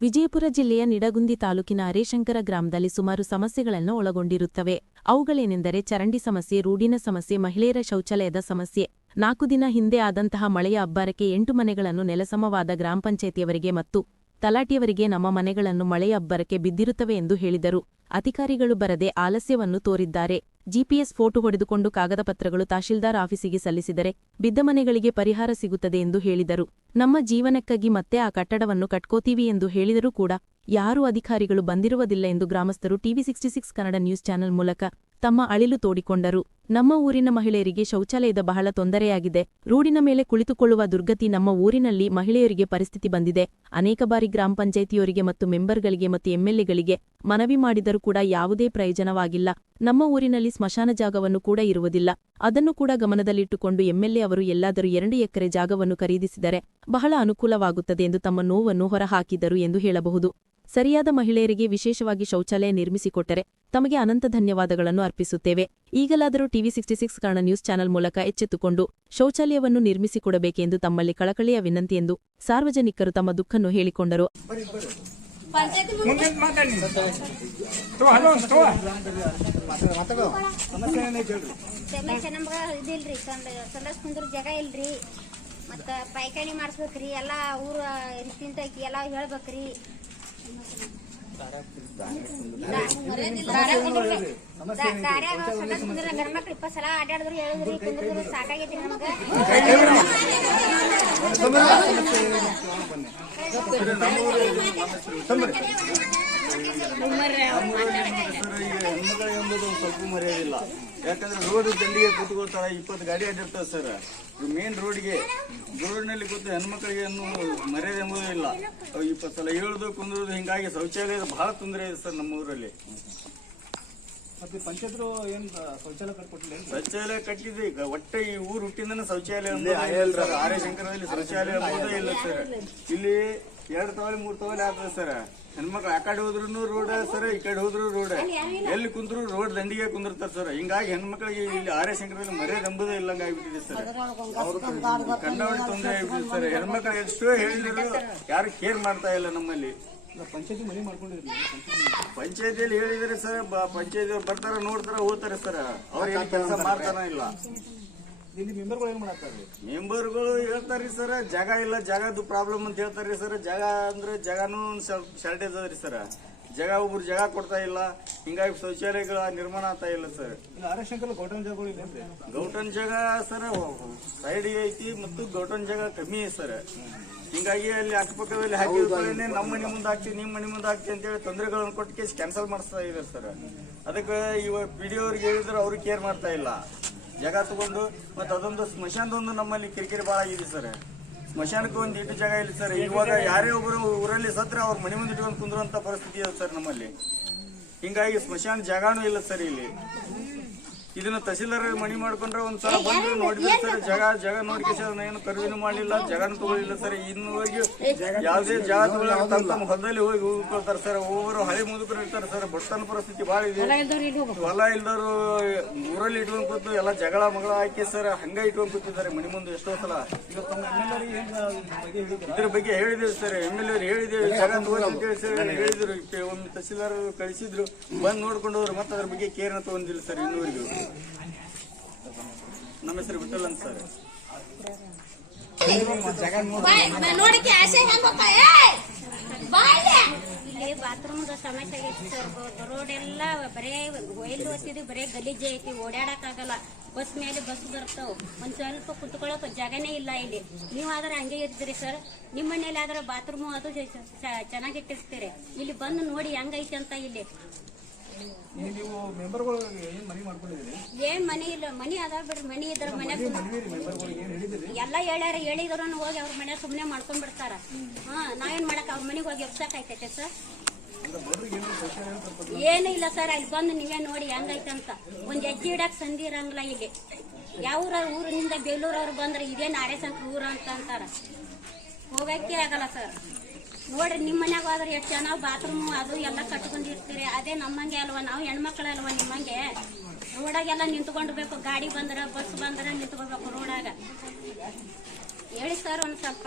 ವಿಜಯಪುರ ಜಿಲ್ಲೆಯ ನಿಡಗುಂದಿ ತಾಲೂಕಿನ ಅರೇಶಂಕರ ಗ್ರಾಮದಲ್ಲಿ ಸುಮಾರು ಸಮಸ್ಯೆಗಳನ್ನು ಒಳಗೊಂಡಿರುತ್ತವೆ. ಅವುಗಳೇನೆಂದರೆ ಚರಂಡಿ ಸಮಸ್ಯೆ, ರೂಢಿನ ಸಮಸ್ಯೆ, ಮಹಿಳೆಯರ ಶೌಚಾಲಯದ ಸಮಸ್ಯೆ. ನಾಲ್ಕು ದಿನ ಹಿಂದೆ ಆದಂತಹ ಮಳೆಯ ಅಬ್ಬರಕ್ಕೆ ಎಂಟು ಮನೆಗಳನ್ನು ನೆಲಸಮವಾದ ಗ್ರಾಮ ಪಂಚಾಯತಿಯವರಿಗೆ ಮತ್ತು ತಲಾಟಿಯವರಿಗೆ ನಮ್ಮ ಮನೆಗಳನ್ನು ಮಳೆಯ ಅಬ್ಬರಕ್ಕೆ ಬಿದ್ದಿರುತ್ತವೆ ಎಂದು ಹೇಳಿದರು. ಅಧಿಕಾರಿಗಳು ಬರದೆ ಆಲಸ್ಯವನ್ನು ತೋರಿದ್ದಾರೆ. ಜಿಪಿಎಸ್ ಫೋಟೋ ಹೊಡೆದುಕೊಂಡು ಕಾಗದ ಪತ್ರಗಳು ತಹಶೀಲ್ದಾರ್ ಆಫೀಸಿಗೆ ಸಲ್ಲಿಸಿದರೆ ಬಿದ್ದ ಮನೆಗಳಿಗೆ ಪರಿಹಾರ ಸಿಗುತ್ತದೆ ಎಂದು ಹೇಳಿದರು. ನಮ್ಮ ಜೀವನಕ್ಕಾಗಿ ಮತ್ತೆ ಆ ಕಟ್ಟಡವನ್ನು ಕಟ್ಕೋತೀವಿ ಎಂದು ಹೇಳಿದರೂ ಕೂಡ ಯಾರೂ ಅಧಿಕಾರಿಗಳು ಬಂದಿರುವುದಿಲ್ಲ ಎಂದು ಗ್ರಾಮಸ್ಥರು TV sixty six Kannada news channel ಮೂಲಕ ತಮ್ಮ ಅಳಿಲು ತೋಡಿಕೊಂಡರು. ನಮ್ಮ ಊರಿನ ಮಹಿಳೆಯರಿಗೆ ಶೌಚಾಲಯದ ಬಹಳ ತೊಂದರೆಯಾಗಿದೆ. ರೂಢಿನ ಮೇಲೆ ಕುಳಿತುಕೊಳ್ಳುವ ದುರ್ಗತಿ ನಮ್ಮ ಊರಿನಲ್ಲಿ ಮಹಿಳೆಯರಿಗೆ ಪರಿಸ್ಥಿತಿ ಬಂದಿದೆ. ಅನೇಕ ಬಾರಿ ಗ್ರಾಮ ಪಂಚಾಯಿತಿಯವರಿಗೆ ಮತ್ತು ಮೆಂಬರ್ಗಳಿಗೆ ಮತ್ತು ಎಂಎಲ್ಎಗಳಿಗೆ ಮನವಿ ಮಾಡಿದರೂ ಕೂಡ ಯಾವುದೇ ಪ್ರಯೋಜನವಾಗಿಲ್ಲ. ನಮ್ಮ ಊರಿನಲ್ಲಿ ಸ್ಮಶಾನ ಜಾಗವನ್ನು ಕೂಡ ಇರುವುದಿಲ್ಲ. ಅದನ್ನು ಕೂಡ ಗಮನದಲ್ಲಿಟ್ಟುಕೊಂಡು ಎಂಎಲ್ಎ ಅವರು ಎಲ್ಲಾದರೂ ಎರಡು ಎಕರೆ ಜಾಗವನ್ನು ಖರೀದಿಸಿದರೆ ಬಹಳ ಅನುಕೂಲವಾಗುತ್ತದೆ ಎಂದು ತಮ್ಮ ನೋವನ್ನು ಹೊರಹಾಕಿದರು ಎಂದು ಹೇಳಬಹುದು. ಸರಿಯಾದ ಮಹಿಳೆಯರಿಗೆ ವಿಶೇಷವಾಗಿ ಶೌಚಾಲಯ ನಿರ್ಮಿಸಿಕೊಟ್ಟರೆ ತಮಗೆ ಅನಂತ ಧನ್ಯವಾದಗಳನ್ನು ಅರ್ಪಿಸುತ್ತೇವೆ. ಈಗಲಾದರೂ TV sixty six Kannada news channel ಮೂಲಕ ಎಚ್ಚೆತ್ತುಕೊಂಡು ಶೌಚಾಲಯವನ್ನು ನಿರ್ಮಿಸಿಕೊಡಬೇಕೆಂದು ತಮ್ಮಲ್ಲಿ ಕಳಕಳಿಯ ವಿನಂತಿ ಎಂದು ಸಾರ್ವಜನಿಕರು ತಮ್ಮ ದುಃಖನ್ನು ಹೇಳಿಕೊಂಡರು. ಮುಂದೆ ಮುಂದೆ ಮಾತಾಡಿ. ತೋ ಹಲೋ ತೋ ಸಮಸ್ಯೆ ನಮ್ಗ ಇದಿಲ್ರಿ ಕುಂದ್ರ ಜಾಗ ಇಲ್ರಿ. ಮತ್ತ ಪೈಖಾನಿ ಮಾಡಿಸ್ಬೇಕ್ರಿ ಎಲ್ಲ ಊರ ತಿಂತೈತಿ ಎಲ್ಲಾ ಹೇಳ್ಬೇಕ್ರಿ. ದಾರ್ಯಾಗ ಸಂಡಸ್ ಕುಂದ್ರ ಗಂಡ್ಮಕ್ಳು ಇಪ್ಪತ್ತು ಸಲ ಅಡ್ಡಾಡಿದ್ರು ಹೇಳಿದ್ರಿ ಕುಂದ್ರ ಸಾಕಾಗೈತಿ ನಮ್ಗ ಹೆಣ್ಮಕ್ಳು ಎಂಬುದು ಸ್ವಲ್ಪ ಮರ್ಯಾದಿಲ್ಲ ಯಾಕಂದ್ರೆ ರೋಡ್ ದಂಡಿಗೆ ಕೂತ್ಕೊಳ್ತಾರ ಇಪ್ಪತ್ತು ಗಾಡಿ ಅಡ್ಡಿರ್ತದೆ ಸರ್ ಮೇನ್ ರೋಡ್ಗೆ ರೋಡ್ನಲ್ಲಿ ಕೂತು ಹೆಣ್ಮಕ್ಳಿಗೆ ಅನ್ನೋ ಮರ್ಯಾದೆ ಎಂಬುದು ಇಲ್ಲ ಅವು ಇಪ್ಪತ್ತು ಸಲ ಹೇಳುದು ಕುಂದ್ರದು ಹಿಂಗಾಗಿ ಶೌಚಾಲಯದ ಬಹಳ ತೊಂದರೆ ಇದೆ ಸರ್ ನಮ್ಮ ಊರಲ್ಲಿ. ಶೌಚಾಲಯ ಕಟ್ಟಿದೆ ಈಗ ಒಟ್ಟೆ ಈ ಊರು ಹುಟ್ಟಿಂದನೇ ಶೌಚಾಲಯ ಆರ್ಯಶಂಕರದಲ್ಲಿ ಆರ್ಯ ಶಂಕರದಲ್ಲಿ ಶೌಚಾಲಯ ಇಲ್ಲ ಸರ್. ಇಲ್ಲಿ ಎರಡು ತವಲಿ ಮೂರು ತವಲಿ ಆಗ್ತದೆ ಸರ್. ಹೆಣ್ಮಕ್ಳು ಆ ಕಡೆ ಹೋದ್ರು ರೋಡ್ ಸರ್ ಈ ಕಡೆ ಹೋದ್ರು ರೋಡ್ ಎಲ್ಲಿ ಕುಂದ್ರು ರೋಡ್ ದಂಡಿಗೆ ಕುಂದಿರ್ತಾರೆ ಸರ್. ಹಿಂಗಾಗಿ ಹೆಣ್ಮಕ್ಳಿಗೆ ಇಲ್ಲಿ ಆರ್ಯ ಶಂಕರದಲ್ಲಿ ಮರ್ಯಾದೆ ಎಂಬುದೇ ಇಲ್ಲಂಗ ಆಗ್ಬಿಟ್ಟಿದೆ ಸರ್. ಕನ್ನಡ ತೊಂದರೆ ಆಗ್ಬಿಟ್ಟಿದೆ ಸರ್. ಹೆಣ್ಮಕ್ಳು ಎಷ್ಟೋ ಹೇಳಿದ್ರು ಯಾರು ಕೇರ್ ಮಾಡ್ತಾ ಇಲ್ಲ ನಮ್ಮಲ್ಲಿ. ಪಂಚಾಯತಿ ಮನೆ ಮಾಡ್ಕೊಂಡಿರ್ಲಿ. ಪಂಚಾಯತಿಯಲ್ಲಿ ಹೇಳಿದ್ರೆ ಸರ್ ಪಂಚಾಯತಿ ಬರ್ತಾರ ನೋಡ್ತಾರ ಹೋಗ್ತಾರೆ ಸರ್. ಅವ್ರ ಏನು ಕೆಲಸ ಮಾಡ್ತಾನ ಇಲ್ಲ. ಇಲ್ಲಿ ಮೆಂಬರ್ಗಳು ಏನ್ ಮಾಡತ್ತಾರೆ ಮೆಂಬರ್ಗಳು ಹೇಳ್ತಾರ್ರಿ ಸರ್ ಜಾಗ ಇಲ್ಲ ಜಾಗದ್ದು ಪ್ರಾಬ್ಲಮ್ ಅಂತ ಹೇಳ್ತಾರ್ರಿ ಸರ್. ಜಾಗ ಅಂದ್ರೆ ಜಾಗನೂ ಶಾರ್ಟೇಜ್ ಅದ್ರಿ ಸರ್. ಜಾಗ ಒಬ್ರು ಜಾಗ ಕೊಡ್ತಾ ಇಲ್ಲ. ಹಿಂಗಾಗಿ ಶೌಚಾಲಯಗಳ ನಿರ್ಮಾಣ ಆಗ್ತಾ ಇಲ್ಲ ಸರ್. ಗೌಟನ್ ಜಾಗಗಳು ಗೌಟನ್ ಜಾಗ ಸರ್ ಸೈಡ್ ಐತಿ ಮತ್ತು ಗೌಟನ್ ಜಾಗ ಕಮ್ಮಿ ಐತಿ ಸರ್. ಹಿಂಗಾಗಿ ಅಲ್ಲಿ ಅಕ್ಕಪಕ್ಕದಲ್ಲಿ ಹಾಕಿದ್ರೆ ನಮ್ಮ ಮನೆ ಮುಂದೆ ಹಾಕ್ತಿ ನಿಮ್ಮ ಮನೆ ಮುಂದೆ ಹಾಕ್ತಿ ಅಂತೇಳಿ ತೊಂದರೆಗಳನ್ನು ಕೊಟ್ಟು ಕೇಸ್ ಕ್ಯಾನ್ಸಲ್ ಮಾಡಿಸ್ತಾ ಇದ್ದಾರೆ ಸರ್. ಅದಕ್ಕೆ ಇವಾಗ ಪಿ ಡಿ ಅವ್ರಿಗೆ ಹೇಳಿದ್ರೆ ಅವ್ರಿಗೆ ಕೇರ್ ಮಾಡ್ತಾ ಇಲ್ಲ. ಜಾಗ ತಗೊಂಡು ಮತ್ತೆ ಅದೊಂದು ಸ್ಮಶಾನದೊಂದು ನಮ್ಮಲ್ಲಿ ಕಿರಿಕಿರಿ ಭಾಳ ಆಗಿದೆ ಸರ್. ಸ್ಮಶಾನಕ್ಕೆ ಒಂದು ಇಟ್ಟು ಜಾಗ ಇಲ್ಲ ಸರ್. ಇವಾಗ ಯಾರೇ ಒಬ್ಬರು ಊರಲ್ಲಿ ಸತ್ರ ಅವ್ರ ಮನೆ ಮುಂದೆ ಇಟ್ಕೊಂಡು ಕುಂದ್ರುವಂತ ಪರಿಸ್ಥಿತಿ ಇದೆ ಸರ್ ನಮ್ಮಲ್ಲಿ. ಹಿಂಗಾಗಿ ಸ್ಮಶಾನ ಜಾಗನೂ ಇಲ್ಲ ಸರ್ ಇಲ್ಲಿ. ಇದನ್ನ ತಹಸೀಲ್ದಾರ್ ಮಣಿ ಮಾಡ್ಕೊಂಡ್ರೆ ಒಂದ್ಸಲ ಬಂದು ನೋಡಿದ್ರೆ ಸರ್. ಜಾಗ ಜಾಗ ನೋಡ್ಕೆ ಸರ್ ಏನು ಕರ್ವಿನೂ ಮಾಡಲಿಲ್ಲ ಜಾಗನ ತಗೊಳ್ಳಿಲ್ಲ ಸರ್. ಇನ್ನುವರೆಗೆ ಯಾವ್ದೇ ಜಾಗ ತಗೊಳ್ಳೋ ತಮ್ಮ ತಮ್ಮ ಹೊಲದಲ್ಲಿ ಹೋಗಿ ಹೋಗ್ಕೊಳ್ತಾರೆ ಸರ್. ಒಬ್ಬರು ಹಳೆ ಮುದುಕರು ಇರ್ತಾರೆ ಸರ್. ಬಡತನ ಪರಿಸ್ಥಿತಿ ಭಾಳ ಇದೆ. ಹೊಲ ಇಲ್ದವರು ಊರಲ್ಲಿ ಇಟ್ಕೊಂಡ್ ಕೂತು ಎಲ್ಲ ಜಗಳ ಮಗಳ ಹಾಕಿ ಸರ್. ಹಂಗ ಇಟ್ಕೊಂಡ್ ಕೂತಿದ್ದಾರೆ ಮನೆ ಮುಂದೆ ಎಷ್ಟೋ ಸಲ. ಇದ್ರ ಬಗ್ಗೆ ಹೇಳಿದೇವೆ ಸರ್. ಎಂ ಎಲ್ ಎರ್ ಹೇಳಿದೇವೆ ಜಾಗ ತಗೊಂಡು ಸರ್ ಹೇಳಿದ್ರು. ಒಂದು ತಹಸೀಲ್ದಾರ್ ಕಳಿಸಿದ್ರು. ಬಂದು ನೋಡ್ಕೊಂಡು ಹೋದ್ರು ಮತ್ತೆ ಅದ್ರ ಬಗ್ಗೆ ಕೇರ್ನ ತಗೊಂಡಿಲ್ಲ ಸರ್ ಇನ್ನೂವರೆಗೂ ನಮ್ಮ ಹೆಸರು ವಿಠಲ್ ಅಂತ ಸರ್. ನೋಡಿಕೆ ಆಸೆ ಹೆಂಗಪ್ಪ ಇಲ್ಲಿ. ಬಾತ್ರೂಮ್ದ ಸಮಸ್ಯೆ ಆಗೈತಿ ಸರ್. ರೋಡ್ ಎಲ್ಲ ಬರೇ ಒಯ್ಲು ಹೋಗ್ತಿದ್ವಿ ಬರೇ ಗಲೀಜೆ ಐತಿ ಓಡಾಡಕ್ ಆಗಲ್ಲ. ಬಸ್ ಮೇಲೆ ಬಸ್ ಬರ್ತಾವ. ಒಂದ್ ಸ್ವಲ್ಪ ಕುತ್ಕೊಳ್ಳೋಕೆ ಜಾಗನೇ ಇಲ್ಲ ಇಲ್ಲಿ. ನೀವಾದ್ರೆ ಆದ್ರೆ ಹಂಗೆ ಇರ್ತೀರಿ ಸರ್. ನಿಮ್ಮ ಮನೇಲಿ ಆದ್ರೆ ಬಾತ್ರೂಮು ಅದು ಚೆನ್ನಾಗಿಟ್ಟಿರ್ತೀರಿ ಇಲ್ಲಿ ಬಂದು ನೋಡಿ ಹೆಂಗೈತಿ ಅಂತ ಇಲ್ಲಿ. ಈಗ ನೀವು ಮೆಂಬರ್ಗಳು ಏನ್ ಮನೆ ಮಾಡ್ಕೊಂಡಿದ್ದೀರಿ? ಏನ್ ಮನಿ ಇಲ್ಲ. ಮನಿ ಅದಾವ ಬಿಡ್ರಿ. ಮನಿ ಇದ್ರ ಮನೆ ಮೆಂಬರ್ಗಳಿಗೆ ಏನ್ ಹೇಳಿದ್ರಿ ಎಲ್ಲ ಹೇಳ್ಯಾರ. ಹೇಳಿದ್ರು ಹೋಗಿ ಅವ್ರ ಮನೆ ಸುಮ್ಮನೆ ಮಾಡ್ಕೊಂಡ್ ಬಿಡ್ತಾರ ಹಾ ನಾವೇನ್ ಮಾಡಕ್? ಅವ್ರ ಮನೆಗೆ ಹೋಗಿ ಎಬ್ಸಕ್ ಆಯ್ತೈತೆ ಸರ್? ಏನು ಇಲ್ಲ ಸರ್. ಅಲ್ಲಿ ಬಂದು ನೀವೇ ನೋಡಿ ಹೆಂಗೈತೆ ಅಂತ ಒಂದ್ ಹೆಜ್ಜೆ ಇಡಕ್ ಸಂಧಿ ಇರಂಗಿಲ್ಲ ಇಲ್ಲಿ. ಯಾವ ಊರ ಊರಿನಿಂದ ಬೇಲೂರವ್ರು ಬಂದ್ರೆ ಇದೇ ನಾಡೇ ಸಂಕ್ರ ಊರ ಅಂತ ಅಂತಾರ. ಹೋಗಕ್ಕೆ ಆಗಲ್ಲ ಸರ್. ನೋಡ್ರಿ ನಿಮ್ಮ ಮನ್ಯಾಗ ಹೋದ್ರೆ ಎಷ್ಟು ಜನ ಬಾತ್ರೂಮ್ ಅದು ಎಲ್ಲ ಕಟ್ಕೊಂಡಿರ್ತೀರಿ? ಅದೇ ನಮ್ಮಂಗೆ ಅಲ್ವಾ? ನಾವು ಹೆಣ್ಮಕ್ಳಲ್ವಾ ನಿಮ್ಮಂಗೆ? ರೋಡಾಗೆಲ್ಲ ನಿಂತ್ಕೊಂಡ್ಬೇಕು. ಗಾಡಿ ಬಂದ್ರೆ ಬಸ್ ಬಂದ್ರೆ ನಿಂತ್ಕೋಬೇಕು ರೋಡಾಗ. ಹೇಳಿ ಸರ್ ಒಂದು ಸ್ವಲ್ಪ.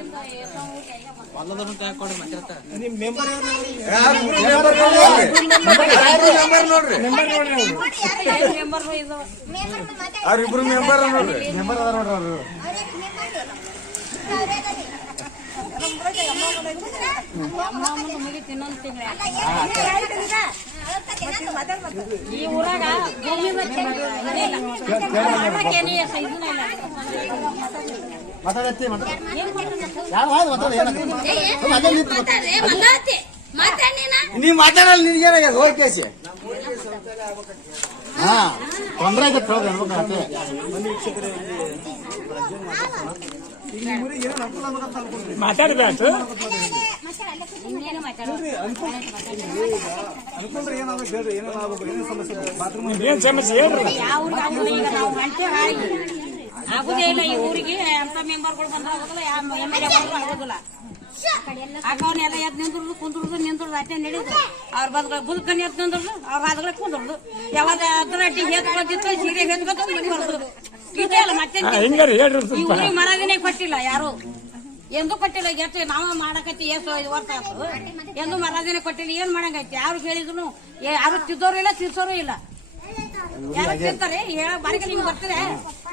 ಮಾನ ಹಾಗೆ ಬಂದು ನಾ ಕೊಡ್ತೀನಿ ಬಿಡೋದು. ನಿಮ್ ಮೆಂಬರ್ ಮೆಂಬರ್ ನೋಡ್ರಿ ನಂಬರ್ ನೋಡ್ರಿ ಅವ್ರು. ಅವ್ರಿಬ್ರು ಮೆಂಬರ್ ನೋಡ್ರಿ ಮೆಂಬರ್ ಅದ ನೋಡ್ರಿ ಅವರು ಈ ಊರಾಗ. ಮಾತಾಡತ್ತಿ. ನೀವ್ ಮಾತಾಡಲ್ಲ ನಿನ್ಗೇನಾಗ್ಯದ ಹೋಗಿ ಕೇಸಿ ಹಾ ತೊಂದ್ರೆ ಆಗತ್ತೆ ಅನ್ಬೇಕಾಗತ್ತೆ ಮಾತಾಡ್ಬೇಕು? ಏನ್ ಸಮಸ್ಯೆ ಹೇಳ್ರಿ. ಆಗುದೇ ಇಲ್ಲ ಈ ಊರಿಗೆ ಅಂತ ಮೆಂಬರ್ಗಳು ಬಂದ್ರೆ ಆಗುದಿಲ್ಲ ಯಾವ ಎದ್ ನಿಂದ್ರು ಕುಂದ್ರದು ನಿಂದ್ರದು ಅಷ್ಟೇ ನಡೀದು ಅವ್ರ ಬದ್ಗಳ ಬುಲ್ಕನ್ ಎದ್ ನಿಂದ್ರದು ಅವ್ರ ಅದ್ಗಳ ಕುಂದ್ರದು ಯಾವಾಗ ಅದ್ರಟ್ಟಿ ಸೀರೆ ಮತ್ತೆ ಈ ಊರಿಗೆ ಮರದಿನೇ ಕೊಟ್ಟಿಲ್ಲ ಯಾರು ಎಂದು ಕೊಟ್ಟಿಲ್ಲ ಎತ್ತ ನಾವ ಮಾಡಕತ್ತಿ ಏಸೋ ಐದು ವರ್ಷ ಎಂದು ಮರದಿನೇ ಕೊಟ್ಟಿಲ್ಲ ಏನ್ ಮಾಡಂಗೈತಿ? ಯಾರು ಹೇಳಿದ್ರು? ಯಾರು ತಿದ್ದೋರು ಇಲ್ಲ ತಿರ್ಸೋರು ಇಲ್ಲ. ಯಾರು ತಿರ್ತಾರೆ ಹೇಳ ಬಾರಿಗೆ ನಿಮ್ಗೆ ಬರ್ತಾರೆ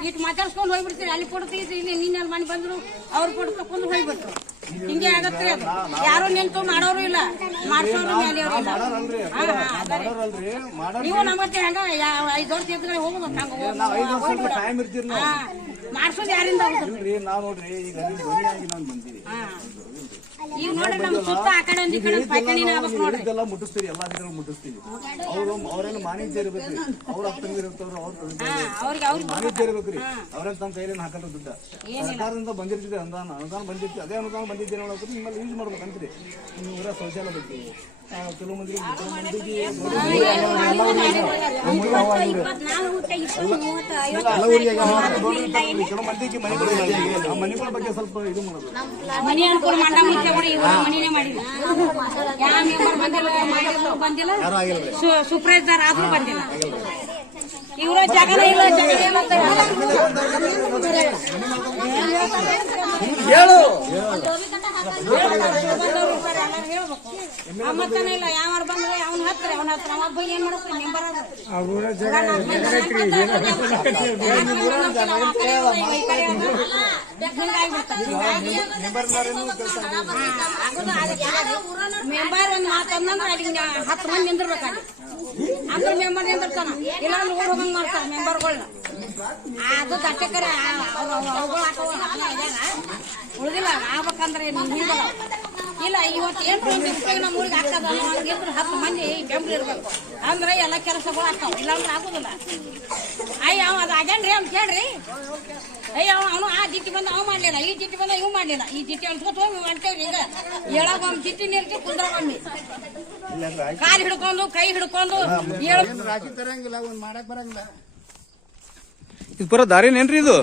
ಇಟ್ಟು ಮಾತಾಡ್ಸ್ಕೊಂಡು ಹೋಗ್ಬಿಡ್ತೀರಿ. ಅಲ್ಲಿ ಕೊಡ್ತೀವಿ ನಿನ್ನೆ ಮನೆ ಬಂದ್ರು, ಅವ್ರು ಕೊಟ್ಟು ತಕೊಂಡು ಹೋಗ್ಬಿಟ್ರು. ಹಿಂಗೆ ಆಗತ್ರಿ ಅದು. ಯಾರು ನಿಂತು ಮಾಡೋರು ಇಲ್ಲ. ಮಾಡ್ಸೋರು ಮೇಲೆಯವರು ಇಲ್ಲ. ಹಾ, ಹಾ, ಅದಾರೆ. ನೀವು ನಮ್ಮತ್ತೆ ಹತ್ರ ಯಾ- ಐದು ವರ್ಷ ಎದ್ದುಗಡೆ ಹೋಗೋದು ಹಂಗ ನಾವು ಇದ್ರೆ ನಾವು ಮಾಡ್ಸೋದು ಯಾರಿಂದ ಆಗುದಿಲ್ಲ ಇಲ್ರಿ ನೋಡ್ರಿ ಈಗ ಅಲ್ಲಿ ಧ್ವನಿಯಾಗಿ ನಾನು ಬಂದಿರಿ ಹಾ. ಈಗ ನೋಡ್ರಿ ನಮ್ ಸುತ್ತ ಆ ಕಡೆ ಒಂದ್ ಈ ಕಡೆ ಒಂದ್ ಪೈಕಣಿನ ಆಗ್ಬೇಕು ನೋಡ್ರಿ ಇದೆಲ್ಲ ಮುಟ್ಟಿಸ್ತೀರಿ ಎಲ್ಲಾ ಮುಟ್ಟಿಸ್ತೀವಿ ಅವ್ರು ಅವ್ರೇನು ಮಾನಿಜ್ಯ ಇರ್ಬೇಕ್ರಿ ಅವ್ರ ಅಪ್ಪಂಗಿರ್ ಇರ್ತಾವ್ರ ಅವ್ರ ಹಾ, ಅವ್ರಿಗೆ ಅವ್ರಿಗೆ ಮಾನಿಜ್ಯ ಇರ್ಬೇಕ್ರಿ ಅವ್ರೇನ್ ತಮ್ಮ ಕೈಯಲ್ಲಿ ಹಾಕಲ್ಲ ದುಡ್ಡ ಸರ್ಕಾರದಿಂದ ಬಂದಿರ್ತಿದೆ ಅನುದಾನ ಅನುದಾನ ಬಂದಿರ್ತಿ ಅದೇ ಅನುದಾನ ಬಂದಿದ್ದೆ ನಿಮ್ಮಲ್ಲಿ ಯೂಸ್ ಮಾಡ್ಬೇಕಂತ್ರಿ ನಿಮ್ಮ ಊರ ಶೌಚಾಲಯ ಬಗ್ಗೆ ಕೆಲವು ಮಂದಿಗೆ ಕೆಲವು ಮಂದಿಗೆ ಮನೆಗಳು ಬಗ್ಗೆ ಸ್ವಲ್ಪ ಇದು ಮಾಡೋದು ಮನಿ ಅನುಕೂಲ ಮಾಡ ಬಂದಿಲ್ಲ ಮಾಡಿದ್ರು ಬಂದಿಲ್ಲ. ಸು- ಸೂಪರ್ವೈಸರ್ ಆದ್ರೂ ಬಂದಿಲ್ಲ. ಇವರ ಜಗನ ಇಲ್ಲ ಜಗನ ಇಲ್ಲ ಅಂತ ಹೇಳು. ಅಮ್ಮತ್ತನ ಇಲ್ಲ ಯಾವಾರ ಬಂದ್ರೆ ಅವ್ನ ಹತ್ರ ಅವನ ಹತ್ರ ಅವ ಬಗ್ಗೆ ಏನ್ ಮಾಡ್ಬೇಕು ಮೆಂಬರ್ ಊರ ಮೆಂಬರ್ ಒಂದ್ ಮಾತಂದ್ರೆ ಅಲ್ಲಿ ಹತ್ತು ಮಂದಿ ನಿಂದಿರ್ಬೇಕಾಗಿ ಅಂದ್ರೆ ಮೆಂಬರ್ ನಿಂದಿರ್ತಾನ ಇಲ್ಲ ಅಂದ್ರೆ ಓಡ್ ಹೋಗಂಗ್ ಮಾಡ್ತಾರ ಮೆಂಬರ್ಗಳನ್ನ ಅದು ದಟ್ಟಕರ ಅವುಗಳು ಉಳಿದಿಲ್ಲ ಆಗ್ಬೇಕಂದ್ರೆ ನೀವ್ ಹಿಂಗಲ್ಲ ಇಲ್ಲ ಇವತ್ತು ಏನ್ ಒಂದು ಉಪಯೋಗ ನಮ್ಮ ಊರಿಗೆ ಹಾಕದ ಹಂಗಿದ್ರೆ ಹತ್ತು ಮಂದಿ ಬೆಂಬಲ ಇರ್ಬೇಕು. ಅಂದ್ರೆ ಎಲ್ಲ ಕೆಲಸಗಳು ಆಗ್ತಾವ ಇಲ್ಲಾಂದ್ರೆ ಆಗುದಿಲ್ಲ. ಅಯ್ಯ ಅವ ಅದು ಆಗ್ಯಾನ್ರಿ ಅಂತ ಕೇಳ್ರಿ ಅಯ್ಯ ಅವ ಅವನು ಆ ಜಿಟ್ಟಿ ಬಂದ ಅವ್ ಮಾಡ್ಲಿಲ್ಲ ಈ ಜಿಟ್ಟಿ ಬಂದ ಇವ್ ಮಾಡ್ಲಿಲ್ಲ. ಈ ಜಿಟ್ಟಿ ಅನ್ಸ್ಕೊತು ಹೋಗಿ ಮಾಡ್ತೇವ್ರಿ ಈಗ. ಹೇಳಾಗ ಒಂದು ಜಿಟ್ಟಿ ನೀರ್ತಿ ಕುಂದ್ರ ಒಮ್ಮೆ. ಕಾಲ್ ಹಿಡ್ಕೊಂಡು ಕೈ ಹಿಡ್ಕೊಂಡು ರಾಶಿ ತರಂಗಿಲ್ಲ ಒಂದು ಮಾಡಕ್ ಬರಂಗಿಲ್ಲ. ಇದು ಬರೋ ದಾರಿನೇನ್ರಿ ಇದು.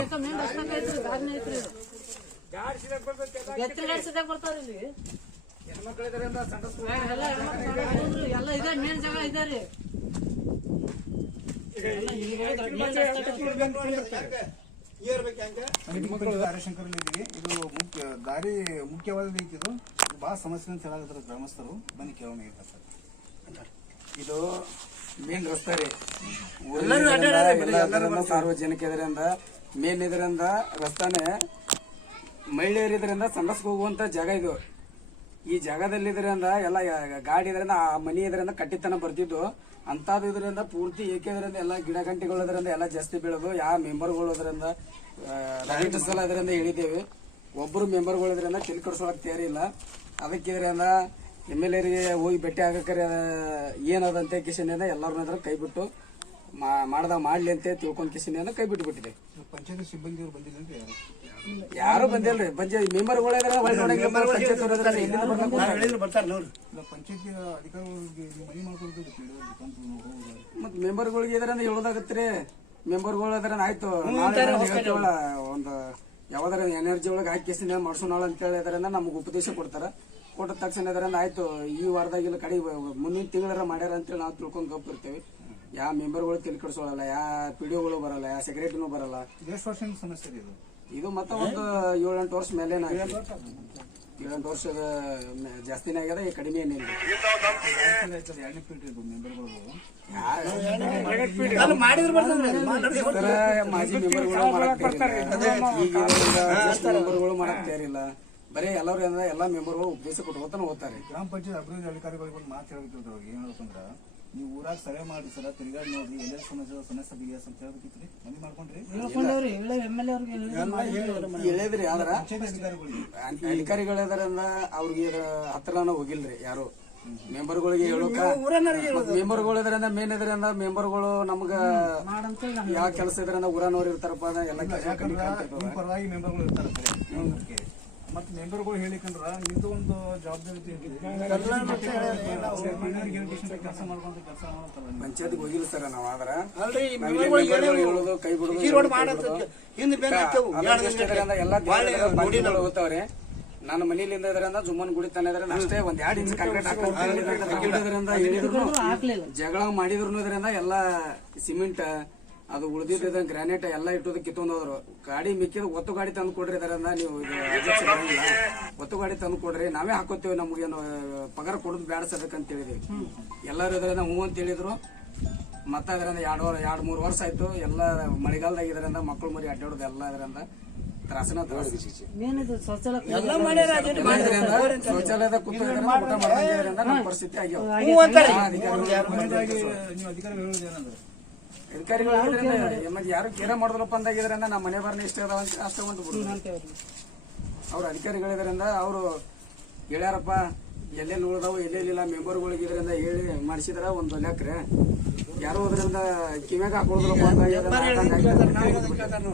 ಇದೀವಿ ಇದು ಮುಖ್ಯ ದಾರಿ ಮುಖ್ಯವಾದ ರೀತಿ ಇದು ಬಹಳ ಸಮಸ್ಯೆ ಅಂತ ಗ್ರಾಮಸ್ಥರು ಬನ್ನಿ ಕೇಳೋಣ ಸರ್ ಇದು ಮೇನ್ ರಸ್ತೆ ರೀ ಸಾರ್ವಜನಿಕ ಇದರಿಂದ ಮೇನ್ ಇದರಿಂದ ರಸ್ತಾನೆ ಮಹಿಳೆಯರು ಇದರಿಂದ ಸಂಡಸ್ಗೆ ಹೋಗುವಂತ ಜಾಗ ಇದು. ಈ ಜಾಗದಲ್ಲಿ ಇದರಿಂದ ಎಲ್ಲ ಗಾಡಿ ಇದರಿಂದ, ಆ ಮನಿ ಇದರಿಂದ ಕಟ್ಟಿತನ ಬರ್ತಿದ್ದು. ಅಂತದ್ದು ಇದರಿಂದ ಪೂರ್ತಿ ಏಕೆ ಇದರಿಂದ ಎಲ್ಲ ಗಿಡ ಗಂಟೆಗಳು ಇದರಿಂದ ಎಲ್ಲ ಜಾಸ್ತಿ ಬೀಳೋದು. ಯಾವ ಮೆಂಬರ್ಗಳು ಇದರಿಂದ ರೈಟ್ ಸಲ ಇದರಿಂದ ಹೇಳಿದ್ದೇವೆ. ಒಬ್ಬರು ಮೆಂಬರ್ಗಳು ಇದರಿಂದ ತಿಳ್ಕೊಡ್ಸೋಕೆ ತಯಾರಿ ತಯಾರಿಲ್ಲ ಅದಕ್ಕೆ ಇದರಿಂದ ಎಂ ಎಲ್ ಎರಿಗೆ ಹೋಗಿ ಭೇಟಿ ಆಗಕ್ಕೆ ಏನದಂತೆ ಏನ ಎಲ್ಲರನ್ನ ಇದ್ರ ಕೈ ಬಿಟ್ಟು ಮಾಡ್ದ ಮಾಡ್ಲಿ ಅಂತ ತಿಳ್ಕೊಂಡ್ ಏನ ಕೈ ಬಿಟ್ಟು ಬಿಟ್ಟಿದೆ ಪಂಚಾಯತ್ ಸಿಬ್ಬಂದಿಯವರು ಬಂದಿಲ್ಲ ಯಾರು ಬಂದಿಲ್ರಿ? ಪಂಚಾಯತ್ ಮೆಂಬರ್ಗಳು ಮತ್ ಮೆಂಬರ್ಗಳಿಗೆ ಇದಾರೆ ಅಂತ ಹೇಳೋದಾಗತ್ರಿ? ಮೆಂಬರ್ಗಳು ಅದರ ಆಯ್ತು ಒಂದು ಯಾವ್ದಾರ ಎನರ್ಜಿ ಒಳಗೆ ಹಾಕಿ ಮಾಡ್ಸೋಣ ಅಂತ ಹೇಳಿದ್ರಿಂದ ನಮ್ಗೆ ಉಪದೇಶ ಕೊಡ್ತಾರ. ಕೊಟ್ಟ ತಕ್ಷಣ ಇದರಿಂದ ಆಯ್ತು ಈ ವಾರದಾಗ ಇಲ್ಲ ಕಡೆ ಮುಂದಿನ ತಿಂಗಳರ ಮಾಡ್ಯಾರ ಅಂತೇಳಿ ನಾವು ತಿಳ್ಕೊಂಡ್ ಗಪ್ ಇರ್ತೇವೆ. ಯಾವ ಮೆಂಬರ್ಗಳು ತಿಳ್ಕೊಡ್ಸೋಳಲ್ಲ ಕೆಡಿಸೋಳಲ್ಲ ಯಾವ ಪಿಡಿಒಗಳು ಬರಲ್ಲ ಯಾವ ಸೆಕ್ರೆಟರಿನೂ ಬರಲ್ಲ. ಎಷ್ಟು ವರ್ಷ ಸಮಸ್ಯೆ ಇದೆ. ಇದು ಮತ್ತೆ ಒಂದು ಏಳೆಂಟು ವರ್ಷ ಮೇಲೆ ಏಳೆಂಟು ವರ್ಷದ ಮೆ- ಜಾಸ್ತಿನೇ ಆಗ್ಯದ ಈ ಕಡಿಮೆ ಏನಿಲ್ಲ ಮಾಜಿ ಮೆಂಬರ್ಗಳು ಮಾಡಕ್. ಈಗ ಮೆಂಬರ್ಗಳು ಮಾಡಕ್ ತಯಾರಿಲ್ಲ. ಬರೀ ಎಲ್ಲರೂ ಏನಂದ್ರೆ ಎಲ್ಲಾ ಮೆಂಬರ್ಗಳು ಉಪದೇಶ ಕೊಟ್ಕೋತಾನೆ ಹೋಗ್ತಾರೆ. ಗ್ರಾಮ ಪಂಚಾಯತ್ ಅಭಿವೃದ್ಧಿ ಅಧಿಕಾರಿಗಳಿಗೆ ಒಂದು ಮಾತು ಹೇಳ್ತಿದ್ರು ಅವ್ರಿಗೆ. ಏನ್ ಹೇಳ್ಬೇಕಂದ್ರ ನೀವು ಊರಾಗ ಸರ್ವೆ ಮಾಡಿ ಸರ ತಿರ್ಗಾಡಿ ನೋಡ್ರಿ ಎಲ್ಲ ಸಮಸ್ಯೆ ಸಮಸ್ಯೆ ಬಗೆಹರಿಸ ಅಂತ ಹೇಳ್ಬೇಕಿತ್ರಿ. ಮನೆ ಮಾಡ್ಕೊಂಡ್ರಿ. ಹೇಳಿದ್ರಿ ಆದ್ರ ಪಂಚಾಯತ್ ಅಧಿಕಾರಿಗಳಿಗೆ. ಅಧಿಕಾರಿಗಳಿದಾರಂದ ಅವ್ರಿಗೆ ಇದ್ರ ಹತ್ರನ ಹೋಗಿಲ್ರಿ ಯಾರು. ಮೆಂಬರ್ಗಳಿಗೆ ಹೇಳೋಕ ಮೆಂಬರ್ಗಳು ಇದ್ರಿಂದ ಮೇನ್ ಇದ್ರಿಂದ ಮೆಂಬರ್ಗಳು ನಮ್ಗ ಯಾವ ಕೆಲಸ ಇದ್ರಿಂದ ಊರಾನವ್ರು ಇರ್ತಾರಪ್ಪ ಎಲ್ಲ ಪರವಾಗಿ ಮೆಂಬರ್ಗಳು ಇರ್ತಾರೆ. ಮತ್ತೆ ಮೆಂಬರ್ಗಳು ಹೇಳಿಕಂದ್ರ ಇದು ಒಂದು ಜವಾಬ್ದಾರಿ ಕೆಲಸ ಮಾಡ್ಕೊಂಡು ಕೆಲಸ ಮಾಡ್ತಾರಲ್ಲ ಪಂಚಾಯತ್ಗೆ ಹೋಗಿಲ್ಲ ಸರ್ ನಾವ್ ಆದ್ರ. ಹೇಳೋದು ಕೈ ಬಿಡೋದು ಎಲ್ಲ ಬಾಡಿಗಳು ಹೋಗ್ತಾವ್ರೆ. ನನ್ನ ಮನೇಲಿಂದ ಇದರಿಂದ ಜುಮ್ಮನ್ ಗುಡಿ ತಾನೆ ಇದ್ರೆ ಅಷ್ಟೇ ಒಂದ್ ಎರಡು ಇಂಚ್ ಕಾಂಕ್ರೀಟ್ ಹಾಕೋದ್ರಿಂದ ಜಗಳ ಮಾಡಿದ್ರು ಇದರಿಂದ ಎಲ್ಲಾ ಸಿಮೆಂಟ್ ಅದು ಉಳಿದಿದ್ದ ಗ್ರಾನೈಟ್ ಎಲ್ಲ ಇಟ್ಟೋದಕ್ಕೆ ಕಿತ್ತೊಂದು ಹೋದ್ರು ಗಾಡಿ ಮಿಕ್ಕಿದ ಒತ್ತು ಗಾಡಿ ತಂದು ಕೊಡ್ರಿ ಇದರಿಂದ ನೀವು. ಒತ್ತು ಗಾಡಿ ತಂದು ಕೊಡ್ರಿ ನಾವೇ ಹಾಕೋತೇವೆ ನಮ್ಗೇನು ಪಗಾರ ಕೊಡೋದು ಬೇಡ ಅಂತ ಹೇಳಿದ್ವಿ. ಎಲ್ಲರೂ ಇದರಿಂದ ಹ್ಞೂ ಅಂತ ಹೇಳಿದ್ರು. ಮತ್ತೆ ಅದರಿಂದ ಎರಡು ವರ್ಷ ಎರಡು ಮೂರು ವರ್ಷ ಆಯ್ತು. ಎಲ್ಲ ಮಳೆಗಾಲದಾಗ ಇದರಿಂದ ಮಕ್ಕಳು ಮರಿ ಅಡ್ಡಾಡೋದು ಎಲ್ಲ ಇದರಿಂದ ತ್ರಾಸನ ಶೌಚಾಲಯದ ಕೂತು ಇದರಿಂದ ಊಟ ಮಾಡ್ಕೊಂಡಿದ್ರಿಂದ ನಮ್ಮ ಪರಿಸ್ಥಿತಿ ಆಗ್ಯಾವ. ಅಧಿಕಾರಿಗಳು ಮತ್ತೆ ಯಾರು ಕೇರ ಮಾಡಿದ್ರಪ್ಪ ಅಂದಾಗಿದ್ರಿಂದ ನಮ್ಮ ಮನೆ ಬರ್ನ ಇಷ್ಟ ಅದಾವ ಅಂತ ಅಷ್ಟೇ ಒಂದು ಅವ್ರ ಅಧಿಕಾರಿಗಳಿದ್ರಿಂದ ಅವರು ಹೇಳ್ಯಾರಪ್ಪ ಎಲ್ಲೆಲ್ಲಿ ನೋಡಿದವು ಎಲ್ಲೆಲ್ಲಿಲ್ಲ ಮೆಂಬರ್ಗಳಿಗೆ ಇದರಿಂದ ಹೇಳಿ ಮಾಡಿಸಿದ್ರ ಒಂದು ಲೆಕ್ರೆ ಯಾರು ಅದರಿಂದ ಕಿವ್ಯಾಗ ಹಾಕೊಳ್ದ್ರಪ್ಪ ಆಯ್ತು.